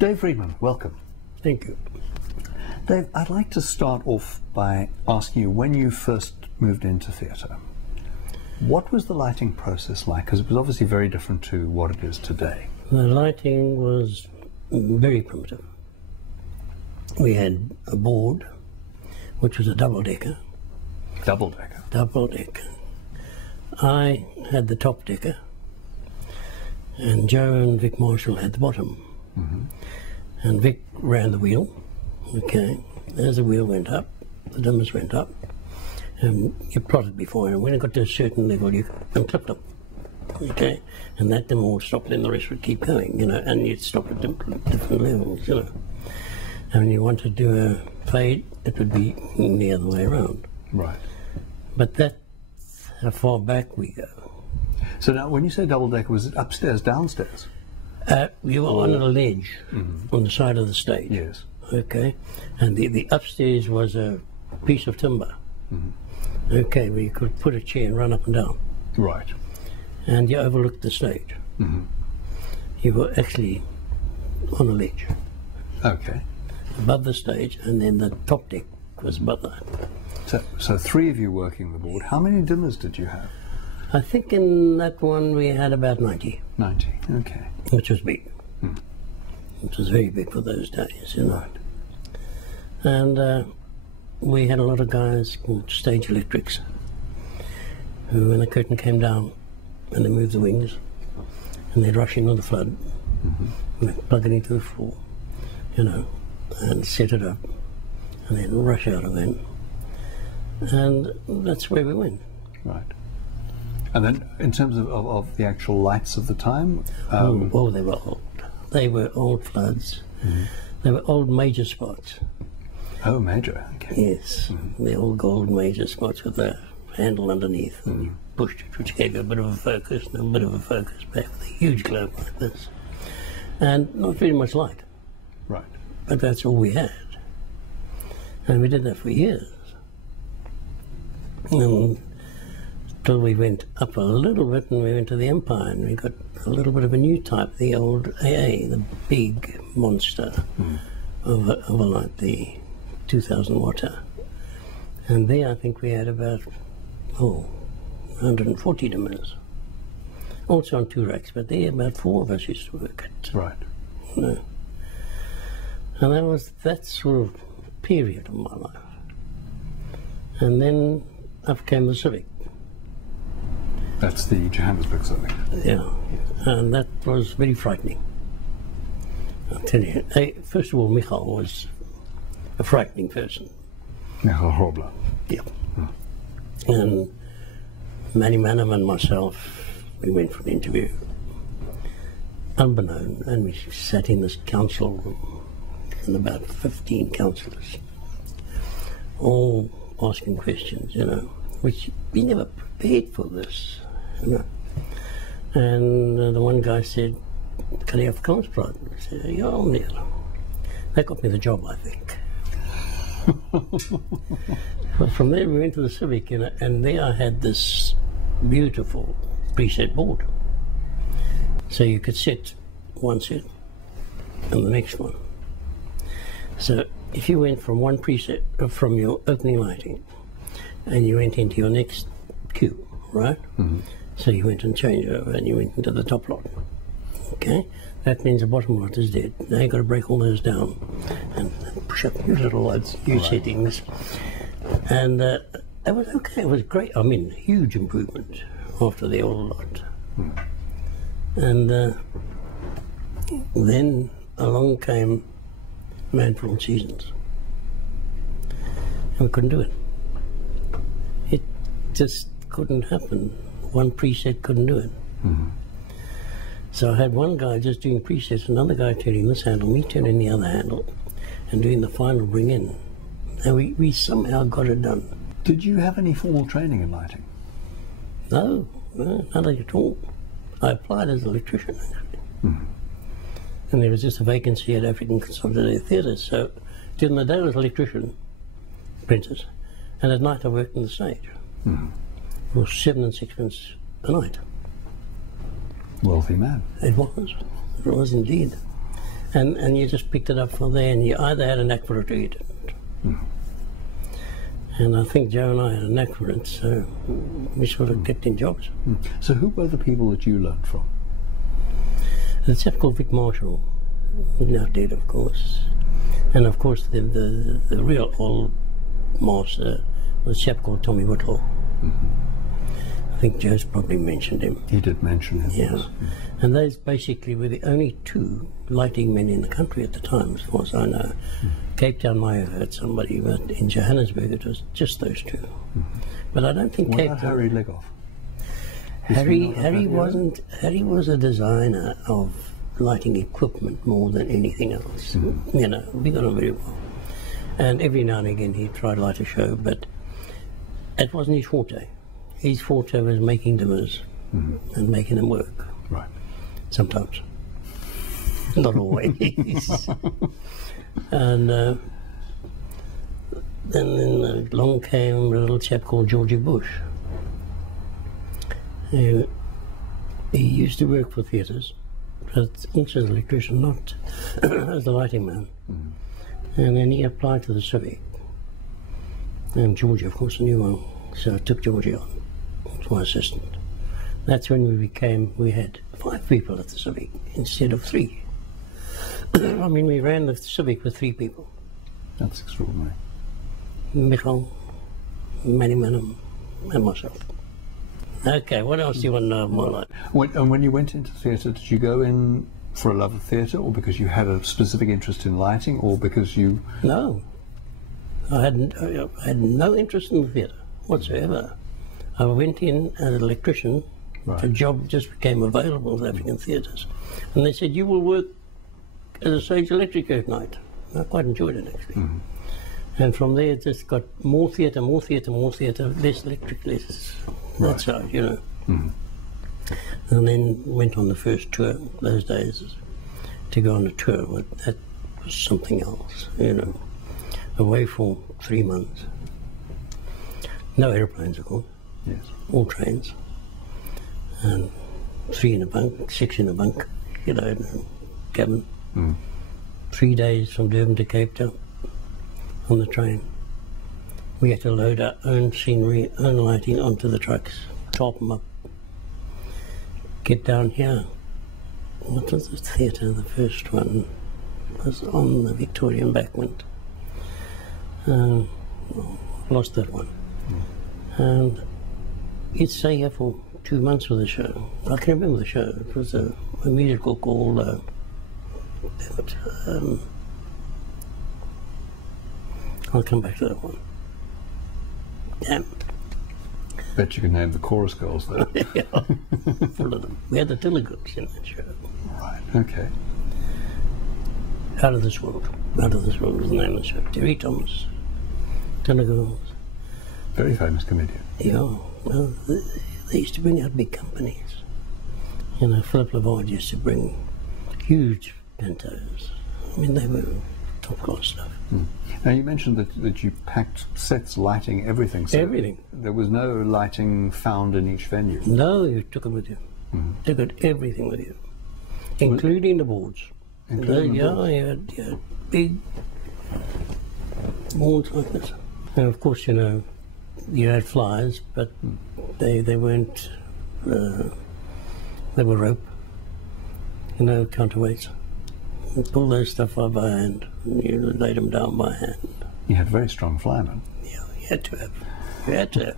Dave Freedman, welcome. Thank you. Dave, I'd like to start off by asking you, when you first moved into theatre, what was the lighting process like? Because it was obviously very different to what it is today. The lighting was very primitive. We had a board, which was a double-decker. Double-decker? Double-decker. I had the top-decker, and Joe and Vic Marshall had the bottom. Mm-hmm. And Vic ran the wheel. Okay, as the wheel went up, the dimmers went up, and you plotted before, and when it got to a certain level, you unclipped them. Okay, and that dimmer would stop, then the rest would keep going, you know, and you'd stop at different levels, you know. And when you wanted to do a fade, it would be the other way around. Right. But that's how far back we go. So now, when you say double-decker, was it upstairs, downstairs? You were on a ledge on the side of the stage. Yes. Okay, and the upstairs was a piece of timber. Okay, where you could put a chair and run up and down. Right. And you overlooked the stage. You were actually on a ledge. Okay. Above the stage, and then the top deck was above that. So three of you working the board. How many dimmers did you have? I think in that one we had about 90. 90, okay. Which was big. It was very big for those days, you know. Right. And we had a lot of guys called stage electrics, who, when the curtain came down and they moved the wings, and they'd rush in on the flood, and they'd plug it into the floor, you know, and set it up, and then rush out again. And that's where we went. Right. And then, in terms of the actual lights of the time? Oh, they were old. They were old floods. They were old major spots. Oh, major, okay. Yes, the old gold major spots with the handle underneath. And you pushed it, which gave you a bit of a focus and a bit of a focus back with a huge globe like this. And not very much light. Right. But that's all we had. And we did that for years. Until we went up a little bit and we went to the Empire and we got a little bit of a new type, the old AA, the big monster of a light, the 2000 watt. And there I think we had about 140 dimmers. Also on two racks, but there about four of us used to work at. Right. You know. And that was that sort of period of my life. And then up came the Civic. That's the Johannesburg Civic. Yeah, and that was very frightening. I'll tell you. First of all, Michael was a frightening person. Michael Hobler. Yeah. And Manny Manham and myself, we went for an interview. Unbeknown, and we sat in this council room, and about 15 councillors, all asking questions, you know, which we never prepared for this. You know. And the one guy said, "Can I have Kanspraat?" I said, "Yeah, I'm there." That got me the job, I think. But from there we went to the Civic, you know, and there I had this beautiful preset board. So you could set one set and the next one. So if you went from one preset, from your opening lighting, and you went into your next cue, right? So you went and changed over and you went into the top lot. Okay? That means the bottom lot is dead. Now you've got to break all those down and push up your little lights, your settings. And that was okay, it was great. I mean, huge improvement after the old lot. And then along came Man for All Seasons. And we couldn't do it. It just couldn't happen. One preset couldn't do it. So I had one guy just doing presets, another guy turning this handle, me turning the other handle, and doing the final bring in. And we somehow got it done. Did you have any formal training in lighting? No, not at all. I applied as an electrician, actually. And there was just a vacancy at African Consolidated Theatre, so during the day I was electrician, apprentice, and at night I worked on the stage. For 7 and 6 a night. Wealthy man. It was indeed. And you just picked it up from there, and you either had a knack for it or you didn't. And I think Joe and I had a knack for it, so we sort of kept in jobs. So who were the people that you learned from? There's a chap called Vic Marshall, now dead, of course. And of course, the real old master was a chap called Tommy Whittle. I think Joe's probably mentioned him. He did mention him. Yeah. Yes. And those basically were the only two lighting men in the country at the time, as far as I know. Cape Town might have heard somebody, but in Johannesburg it was just those two. But I don't think What Cape about Town. Harry Legoff? Harry wasn't. Harry was a designer of lighting equipment more than anything else. You know, we got on very well. And every now and again he'd try to light a show, but it wasn't his forte. His forte was making dimmers and making them work. Right. Sometimes. Not always. And then along came a little chap called Georgie Bush. He used to work for theatres, but also as an electrician, not as a lighting man. And then he applied to the Civic. And Georgie, of course, knew him, so I took Georgie on as my assistant. That's when we had 5 people at the Civic instead of 3. I mean, we ran the Civic with 3 people. That's extraordinary. Michael, Manny Manham, and myself. Okay, what else do you want to know of my life? And when you went into theatre, did you go in for a love of theatre, or because you had a specific interest in lighting, or because you... No. I had no interest in the theatre whatsoever. I went in as an electrician. Right. The job just became available at African theatres. And they said, you will work as a stage electric at night. I quite enjoyed it, actually. And from there, it just got more theatre, less electric, less. That's how, you know. And then went on the first tour, those days, to go on a tour. But that was something else, you know. Away for 3 months. No aeroplanes, of course. Yes. All trains. And 3 in a bunk, 6 in a bunk, you know, in a cabin. 3 days from Durban to Cape Town on the train. We had to load our own scenery, own lighting onto the trucks, top them up, get down here. What was the theatre? The first one was on the Victoria Embankment. Lost that one. And you'd stay here for 2 months with the show. I can remember the show. It was a musical called I'll come back to that one. Damn. Bet you can name the chorus girls there. Yeah, full of them. We had the Tilligoods in that show. Right, okay. Out of This World. Out of This World was the name of the show. Terry Thomas, Tilligoods. Very famous comedian. Yeah, well, they used to bring out big companies. You know, Philip Lavard used to bring huge Pantos. I mean, they were top-class stuff. Now, you mentioned that you packed sets, lighting, everything. So Everything. there was no lighting found in each venue. No, you took it with you. Took it everything with you, including the boards. Including the boards. You had big boards like this. And of course, you know, you had flyers, but they weren't. They were rope. You know, counterweights. You pull those stuff up by hand. And you laid them down by hand. You had very strong flymen. Yeah, you had to have. You had to have.